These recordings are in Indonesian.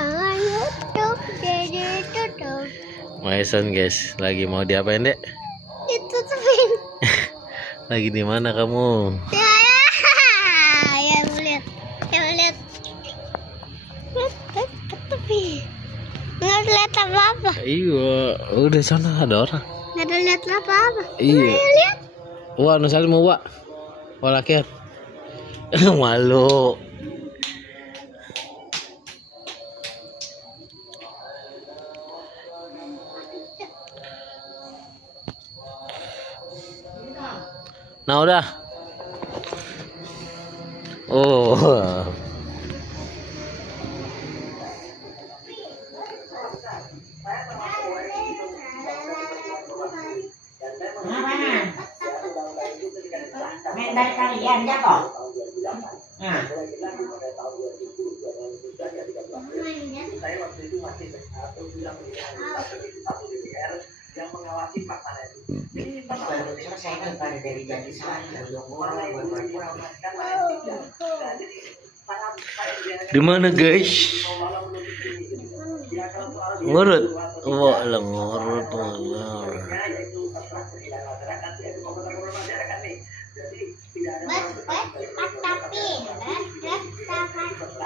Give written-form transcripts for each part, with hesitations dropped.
Jangan YouTube, jadi tutup. Maison guys, lagi mau diapain dek? Ditutupin. Lagi di mana kamu? Ya, lihat, lihat. Tutupin. Nggak lihat apa-apa. Iya, udah sana ada orang. Nggak ada lihat apa-apa. Iya. Lihat. Wah, nusali mau wak. Walaker. Malu. Nah udah. Oh. Main dari kalian ya kok. Nah. Selesai baru dari jadi saya Di mana guys? Ngurut. Wah, lah ngurut.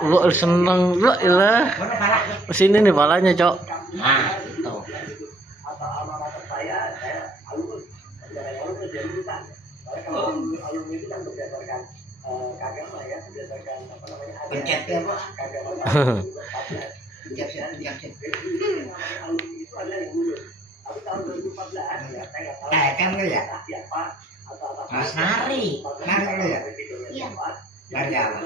Lu seneng lu ilah. Sini nih palanya, Cok. Nah, tuh. Pencet ya, Pak. Kan lu ya? Mas nari lu ya? Iya. Nari apa?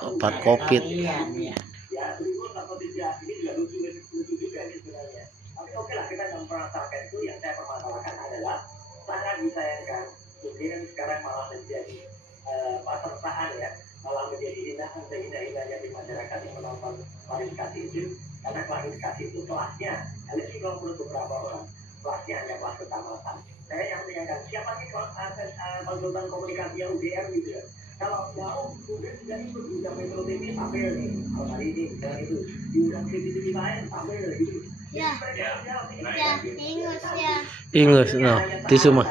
Tempat kopi. Iya, iya. Sangat disayangkan, kemudian sekarang malah menjadi pesertaan ya, malah menjadi indah-indahnya di masyarakat yang menonton klarifikasi itu, karena klarifikasi itu kelasnya, kalian sih kalau menurut beberapa orang, kelasnya hanya kelas kecamatan. Saya yang menanyakan, siapa sih konsultan komunikasi yang UGM gitu ya? Kalau mau, kemudian sudah ikut diundang Metro TV, tampil nih, kalau hari ini, misalnya itu, diundang TV lain, tampil gitu. Ya, ingus ya. Ingus, no, tisu mah.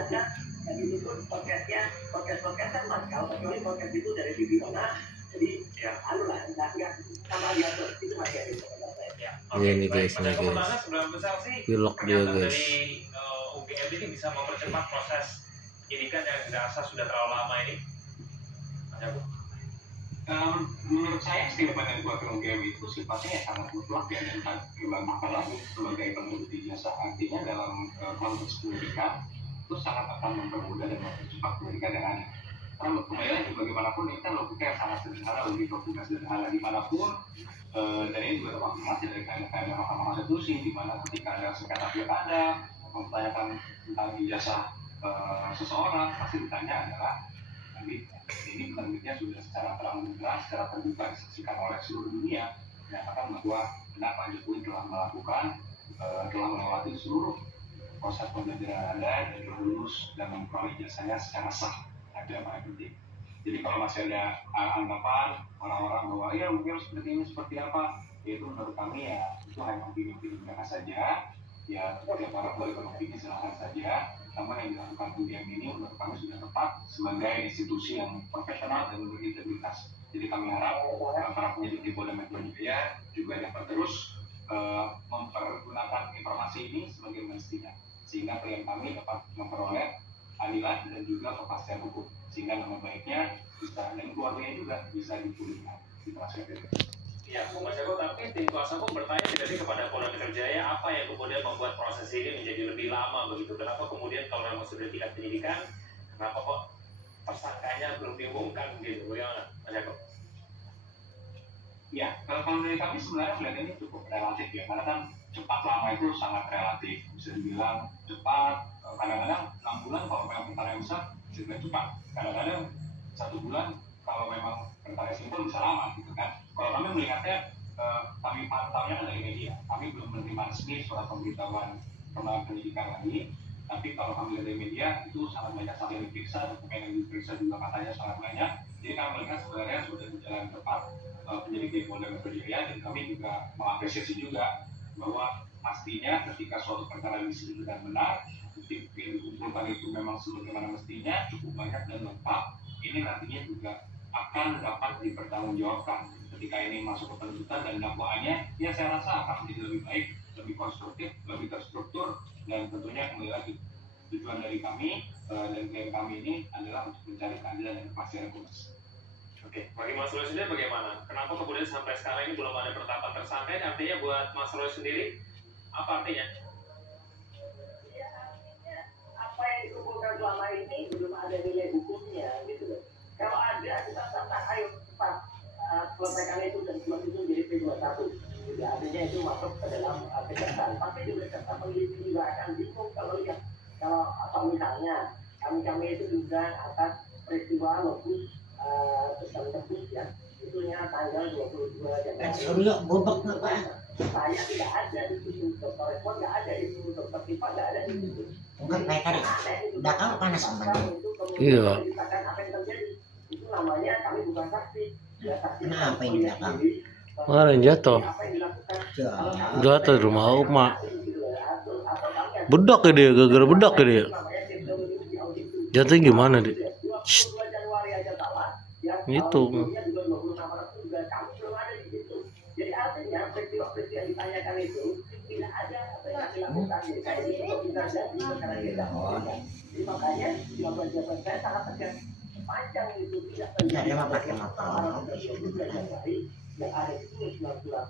Ini guys, pilok dia guys. UGM ini bisa mempercepat proses penyidikan yang dirasa sudah terlalu lama ini. Menurut saya statement yang dibuat UGM itu sifatnya sangat mutlak ya, dan apalagi sebagai peneliti jasa, artinya dalam konteks pendidikan itu sangat akan mempermudah dan mempercepat pendidikan yang ada. Karena kembali lagi bagaimanapun ini kan logika yang sangat sederhana, logika sederhana dimanapun, dan ini juga terkonfirmasi dari kaedah Mahkamah Konstitusi, di mana ketika ada sengketa pilkada mempertanyakan tentang ijazah seseorang, pasti ditanya adalah nanti ini penerbitnya sudah secara terang jelas, secara terbuka disaksikan oleh seluruh dunia, menyatakan bahwa benar Pak Jokowi telah melakukan, telah melewati seluruh proses pembelajaran Anda dan lulus dan memperoleh ijazahnya secara sah. Ada yang paling penting. Jadi kalau masih ada anggapan orang-orang bahwa ya mungkin seperti ini seperti apa, itu menurut kami ya itu hanya opini-opini mereka saja. Ya setiap orang boleh beropini, silahkan saja. Namun yang dilakukan UGM ini menurut kami sudah tepat sebagai institusi yang profesional dan berintegritas. Jadi kami harap para penyidik di Polda Metro Jaya juga dapat terus mempergunakan informasi ini sebagai mestinya, sehingga klien kami dapat memperoleh keadilan dan juga kepastian hukum, sehingga nama baiknya bisa dan keluarganya juga bisa dipulihkan di proses itu. Ya, Mas Eko, tapi tim kuasa hukum bertanya tidak sih kepada Polda Metro Jaya apa yang kemudian membuat proses ini menjadi lebih lama begitu? Kenapa kemudian kalau memang sudah tingkat penyidikan, kenapa kok tersangkanya belum diumumkan gitu? Bagaimana, Mas Eko? Ya, kalau dari kami sebenarnya melihat ini cukup relatif ya, karena kan cepat lama itu sangat relatif, bisa dibilang cepat. Kadang-kadang 6 bulan kalau memang perkara besar juga cepat. Kadang-kadang 1 bulan kalau memang perkara simpel bisa lama gitu kan. Kalau kami melihatnya, kami pantaunya kan dari media. Kami belum menerima resmi surat pemberitahuan perkembangan penyidikan lagi. Tapi kalau kami lihat dari media itu sangat banyak saksi yang diperiksa, dokumen yang diperiksa juga katanya sangat banyak. Jadi kami melihat sebenarnya sudah berjalan tepat sebagai Polda Metro Jaya, dan kami juga mengapresiasi juga bahwa pastinya ketika suatu perkara disebut dan benar, bukti yang dikumpulkan itu memang sebagaimana mestinya, cukup banyak dan lengkap, ini nantinya juga akan dapat dipertanggungjawabkan ketika ini masuk ke penuntutan, dan dakwaannya ya saya rasa akan menjadi lebih baik, lebih konstruktif, lebih terstruktur, dan tentunya kembali lagi tujuan dari kami dan klaim kami ini adalah untuk mencari keadilan dan kepastian hukum. Oke, bagi Mas Roy sendiri bagaimana? Kenapa kemudian sampai sekarang ini belum ada penetapan tersangka? Ini artinya buat Mas Roy sendiri apa artinya? Ya, artinya apa yang dikumpulkan selama ini belum ada nilai hukumnya gitu loh. Kalau ada kita tantang ayo cepat selesaikan itu dan sebelum itu jadi P21. Jadi artinya itu masuk ke dalam kejaksaan. Tapi juga serta peneliti juga akan bingung kalau lihat apa misalnya kami itu juga atas peristiwa lokus tentang tebus ya, itunya tanggal 22 Januari. Suryo bobok nggak Pak? Saya tidak ada di situ, Dr. Respon nggak ada di situ, Dr. Tifa nggak ada di situ. Bukan mereka udah tahu panas sebenarnya. Iya. Apa yang terjadi? Itu namanya kami bukan saksi. Ya, saksi. Kenapa ini belakang? Kemarin jatuh. Apa yang dilakukan? Jatuh di rumah Oma. Bedak ya dia, gara-gara bedak ya dia. Jatuh gimana dia? Itu. Jadi artinya peristiwa-peristiwa yang ditanyakan itu tidak ada apa yang dilakukan. Jadi makanya jawaban saya sangat tegas. Panjang itu tidak terjadi. Dia pakai motor. Yang ada itu surat-surat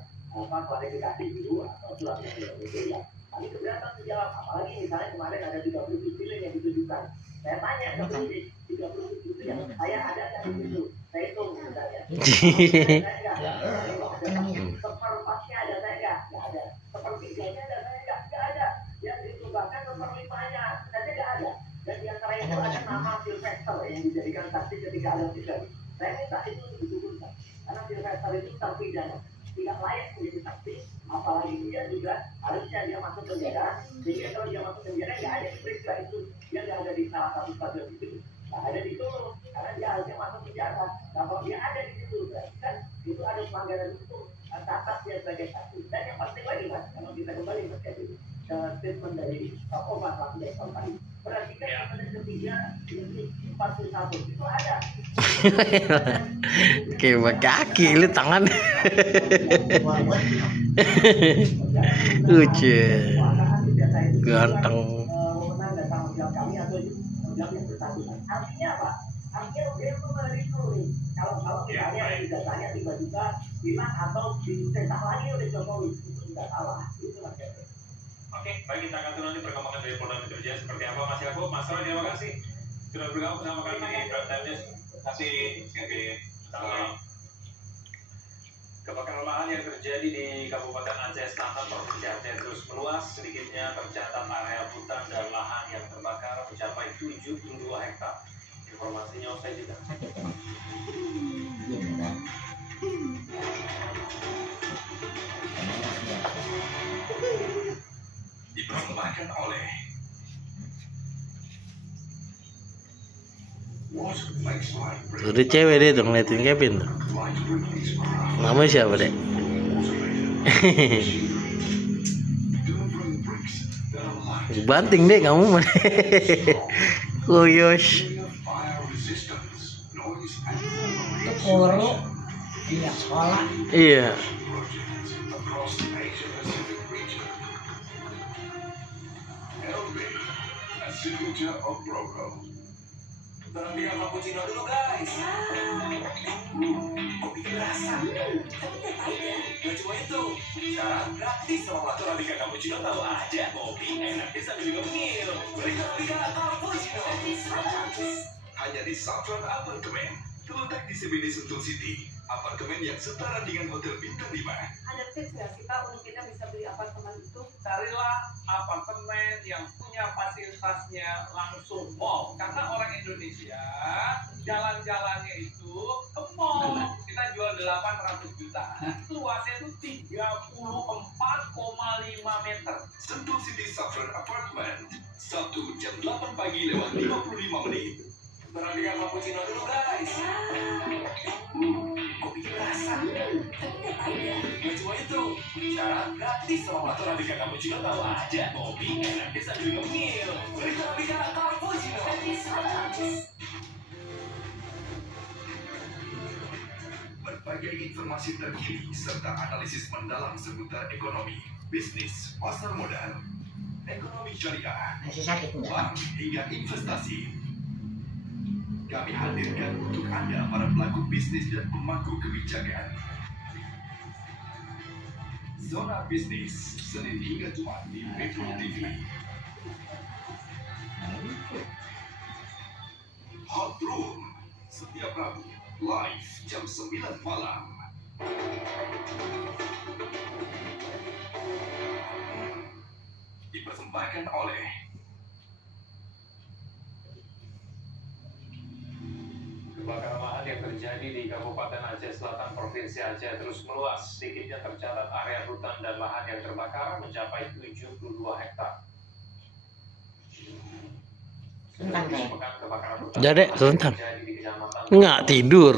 klarifikasi itu atau surat itu ya. Kami keberatan menjawab, apalagi misalnya kemarin ada 37 film yang ditujukan. Saya tanya ke penyidik 37 itu yang saya ada di situ. Saya hitung misalnya. Seperempatnya ada saya nggak ada. Sepertiganya ada saya nggak ada. Yang ditumbangkan seperlimanya saya nggak ada. Dan di antara itu ada nama Sylvester yang dijadikan saksi ketika ada sidang. Saya minta itu diturunkan karena Sylvester itu terpidana, tidak layak menjadi saksi. Apalagi dia juga harusnya dia masuk penjara, sehingga kalau dia masuk penjara nggak ada peristiwa itu, dia nggak ada di salah satu stadion itu, nggak ada di situ, karena dia harusnya masuk penjara. Nah kalau dia ada di situ, berarti kan itu ada pelanggaran hukum, catat dia sebagai saksi. Dan yang penting lagi mas, kalau kita kembali ke statement dari Obat Laku Jason tadi, berarti kan pada ketiga ini 41 itu ada. Kayak kaki, lu tangan. Lucu. Ganteng. Artinya apa? Artinya dia memberi dulu. Kalau misalnya datanya tiba-tiba hilang atau dicetak lagi oleh Jokowi, itu tidak salah. Itu maksudnya. Oke, baik, kita akan tunggu nanti perkembangan dari Polda Metro Jaya seperti apa. Mas Yakob, Mas Roy, terima kasih sudah bergabung bersama kami di Prime Time News. Terima kasih. Kebakaran lahan yang terjadi di Kabupaten Aceh Selatan, Provinsi Aceh terus meluas. Sedikitnya tercatat area hutan dan lahan yang terbakar mencapai 72 hektar. Informasinya usai jeda. Dipersembahkan oleh Udah cewek dia tuh ngeliatin Kevin tuh. Namanya siapa dek? Banting deh kamu mah. Kuyos. Itu guru dia sekolah. Iya. Barang bilang cappuccino dulu guys. Kopi rasa. Tapi nggak tahu ya. Nggak cuma itu. Sekarang gratis sama waktu Arabica cappuccino, tahu aja. Kopi enaknya sambil juga mengil. Beli Arabica cappuccino. Hanya di Saffron Apartemen, terletak di CBD Sentul City. Apartemen yang setara dengan hotel bintang 5. Ada tips nggak sih Pak untuk kita bisa beli apartemen itu? Carilah apartemen yang punya fasilitasnya langsung mall, karena orang Indonesia jalan-jalannya itu ke mall. Kita jual 800 juta, luasnya itu 34,5 meter. Sentul City Saffron Apartment, Sabtu jam 8 pagi lewat 55 menit. Barang bilang cappuccino dulu guys. Kopi rasa. Nggak cuma itu, sekarang gratis selama waktu Arabica Cappuccino tahu aja. Kopi enaknya sambil ngemil. Beli Arabica Cappuccino. Berbagai informasi terkini serta analisis mendalam seputar ekonomi, bisnis, pasar modal, ekonomi syariah, Masih sakit enggak? bank hingga investasi. Kami hadirkan untuk Anda para pelaku bisnis dan pemangku kebijakan. Zona Bisnis, Senin hingga Jumat di Metro TV. Hot Room, setiap Rabu, live jam 9 malam. Dipersembahkan oleh Kebakaran lahan yang terjadi di Kabupaten Aceh Selatan, Provinsi Aceh terus meluas. Sedikitnya tercatat area hutan dan lahan yang terbakar mencapai 72 hektar. Tentang kayak. Jadi sebentar. Nggak tidur.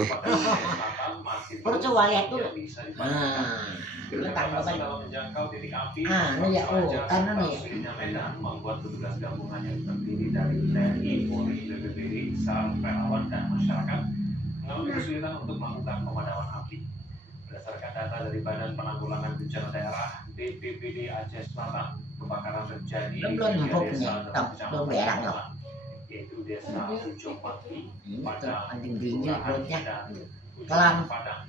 Coba lihat dulu. Tentang apa? Ini ya, karena nih. Membuat petugas gabungan yang terdiri dari TNI, Polri, BPBD, SAR, relawan dan masyarakat mengalami kesulitan untuk melakukan pemadaman api. Berdasarkan data dari Badan Penanggulangan Bencana Daerah BPBD Aceh Selatan, kebakaran terjadi di tiga desa dalam kecamatan Selatan, yaitu Desa Ujungpati, Padang, Kelurahan, dan Ujung Padang.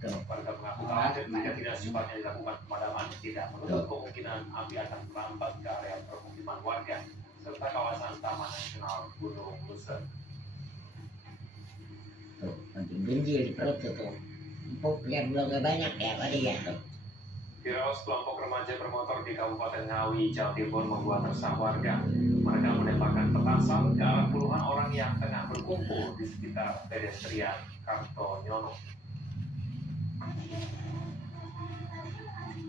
Warga mengaku khawatir jika tidak secepatnya dilakukan pemadaman, tidak menutup kemungkinan api akan merambat ke area permukiman warga serta kawasan Taman Nasional Gunung Buser. Tuh, anjing genjil di perut tuh. Empuk yang belum banyak ya, tadi ya tuh. Viral sekelompok remaja bermotor di Kabupaten Ngawi, Jawa Timur membuat resah warga. Mereka menembakkan petasan ke arah puluhan orang yang tengah berkumpul di sekitar pedestrian Kartonyono.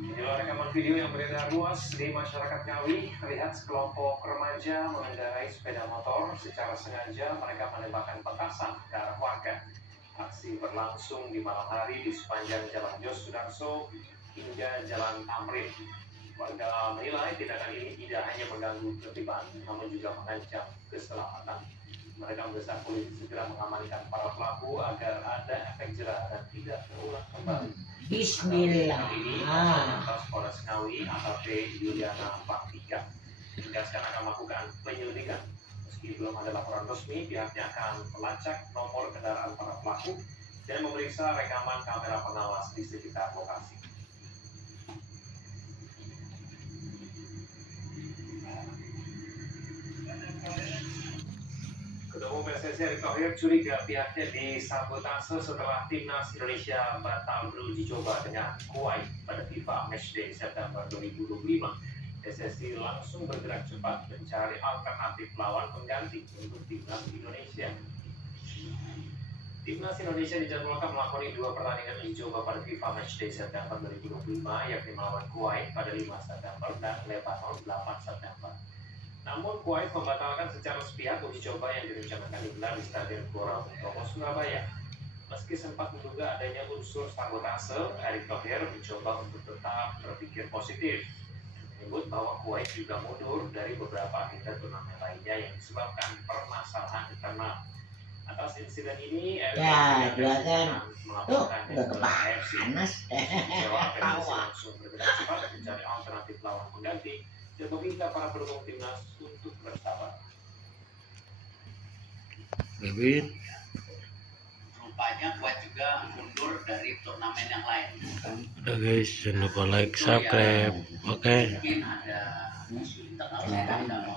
Inilah rekaman video yang beredar luas di masyarakat Ngawi. Terlihat sekelompok remaja mengendarai sepeda motor. Secara sengaja mereka menembakkan petasan ke arah warga. Aksi berlangsung di malam hari di sepanjang Jalan Jos Sudarso hingga Jalan Tamrin. Warga menilai tindakan ini tidak hanya mengganggu ketertiban, namun juga mengancam keselamatan. Mereka mendesak polisi segera mengamankan para pelaku agar ada efek jerah dan tidak terulang kembali. Bismillah. Atas Polres Ngawi, AKP Yuliana Paktika menegaskan akan melakukan penyelidikan. Meski belum ada laporan resmi, pihaknya akan melacak nomor kendaraan para pelaku dan memeriksa rekaman kamera pengawas di sekitar lokasi. Ketua Umum PSSI Erick Thohir curiga pihaknya disabotase setelah timnas Indonesia batal beruji coba dengan Kuwait pada FIFA Matchday September 2025. PSSI langsung bergerak cepat mencari alternatif lawan pengganti untuk timnas Indonesia. Timnas Indonesia dijadwalkan melakoni 2 pertandingan uji coba pada FIFA Matchday September 2025, yakni melawan Kuwait pada 5 September dan Lebanon 8 September. Namun Kuwait membatalkan secara sepihak uji coba yang direncanakan digelar di Stadion Gelora Bung Tomo, Surabaya. Meski sempat menduga adanya unsur sabotase, Erick Thohir mencoba untuk tetap berpikir positif. Menyebut bahwa Kuwait juga mundur dari beberapa agenda turnamen lainnya yang disebabkan permasalahan internal. Atas insiden ini, Ya, dua kan. Tuh, melaporkan udah kepanas. langsung bergerak cepat mencari alternatif lawan pengganti dan meminta para pendukung timnas untuk bersabar. Bibit. Rupanya Kuwait juga mundur dari turnamen yang lain. Udah guys, jangan lupa like, subscribe. Oke. Mungkin ada isu internal.